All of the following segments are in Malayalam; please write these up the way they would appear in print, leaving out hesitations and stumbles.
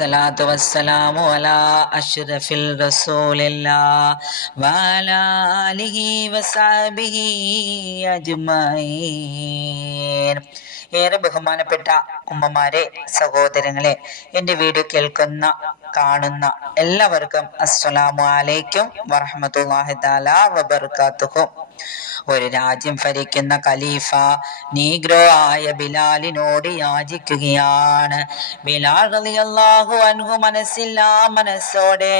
അസ്സലാത്തു വസ്സലാമു അലാ അഷ്റഫിൽ റസൂലില്ലാഹ് വഅലാ ആലിഹി വസഹ്ബിഹി അജ്മഈൻ. ഏറെ ബഹുമാനപ്പെട്ട ഉമ്മമാരെ, സഹോദരങ്ങളെ, എൻ്റെ വീഡിയോ കേൾക്കുന്ന കാണുന്ന എല്ലാവർക്കും അസ്സലാമു അലൈക്കും വറഹ്മത്തുള്ളാഹി തആല വബറകാതുഹു. ഒരു രാജ്യം ഭരിക്കുന്ന ഖലീഫ നീഗ്രോ ആയ ബിലാലിനോട് യാചിക്കുകയാണ്. ബിലാൽ റളിയല്ലാഹു അൻഹു മനസ്സോടെ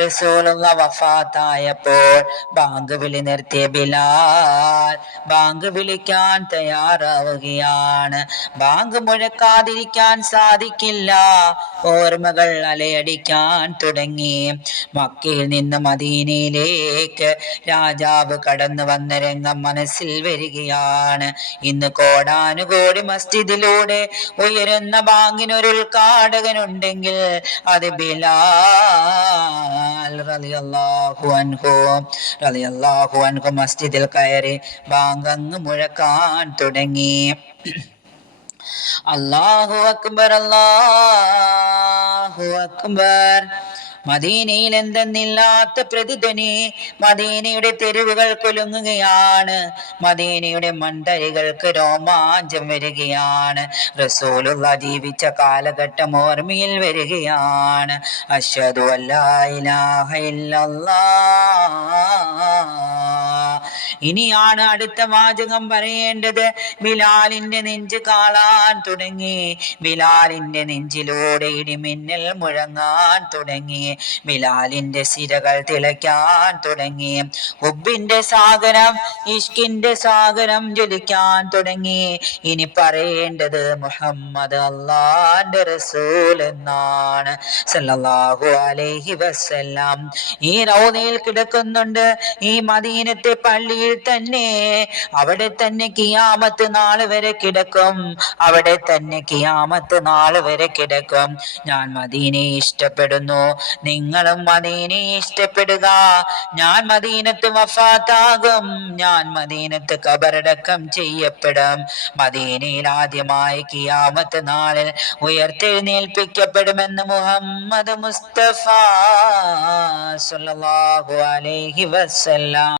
റസൂലുള്ള വഫാത്തായപ്പോൾ ബാങ്ക് വിളി നിർത്തിയ ബിലാൽ ബാങ്ക് വിളിക്കാൻ തയ്യാറാവുകയാണ്. ബാങ്ക് മുഴക്കാതിരിക്കാൻ സാധിക്കില്ല. ഓർമ്മകൾ അലയടിക്കാൻ തുടങ്ങി. മക്കയിൽ നിന്ന് മദീനയിലേക്ക് രാജാവ് കടന്നു വന്ന രംഗം മനസ്സിൽ വരികയാണ്. ഇന്ന് കോടാനുകോടി മസ്ജിദിലൂടെ ഉയരുന്ന ബാങ്കിനൊരു ഉദ്ഘാടകനുണ്ടെങ്കിൽ അത് ബിലാൽ റളിയല്ലാഹു അൻഹു മസ്ജിദിൽ കയറി ബാങ്ക് അങ്ങ് മുഴക്കാൻ തുടങ്ങി. അല്ലാഹു അക്ബർ, അല്ലാഹു അക്ബർ. മദീനയിൽ എന്തെന്നില്ലാത്ത പ്രതിധ്വനി. മദീനയുടെ തെരുവുകൾ കുലുങ്ങുകയാണ്. മദീനയുടെ മൺതരികൾക്ക് രോമാഞ്ചം വരികയാണ്. റസൂലുള്ള ജീവിച്ച കാലഘട്ടം ഓർമ്മയിൽ വരികയാണ്. അശ്ഹദു അല്ലാ ഇലാഹ ഇല്ലല്ലാഹ്. ഇനിയാണ് അടുത്ത വാചകം പറയേണ്ടത്. ബിലാലിന്റെ നെഞ്ച് കാളാൻ തുടങ്ങി. ബിലാലിന്റെ നെഞ്ചിലൂടെ ഇടിമിന്നൽ മുഴങ്ങാൻ തുടങ്ങി. ബിലാലിന്റെ സിരകൾ തിളയ്ക്കാൻ തുടങ്ങി. ഹുബ്ബിന്റെ സാഗരം, ഇഷ്കിന്റെ സാഗരം ജ്വലിക്കാൻ തുടങ്ങി. ഇനി പറയേണ്ടത് മുഹമ്മദ് അല്ലാഹുവിന്റെ റസൂൽ എന്നാണ്, സല്ലല്ലാഹു അലൈഹി വസല്ലം. ഈ റൗദയിൽ കിടക്കുന്നുണ്ട്, ഈ മദീനത്തെ പള്ളിയിൽ തന്നെ. അവിടെ തന്നെ ഖിയാമത്ത് നാൾ വരെ കിടക്കും. അവിടെ തന്നെ ഖിയാമത്ത് നാൾ വരെ കിടക്കും. ഞാൻ മദീനയെ ഇഷ്ടപ്പെടുന്നു, നിങ്ങളും മദീനയെ ഇഷ്ടപ്പെടുക. ഞാൻ മദീനത്ത് വഫാത്താകും. ഞാൻ മദീനത്ത് ഖബറടക്കം ചെയ്യപ്പെടും. മദീനയിൽ ആദ്യമായി ഖിയാമത്ത് നാളിൽ ഉയർത്തെഴുന്നേൽപ്പിക്കപ്പെടുമെന്ന് മുഹമ്മദ് മുസ്തഫ സല്ലല്ലാഹു അലൈഹി വസല്ലം.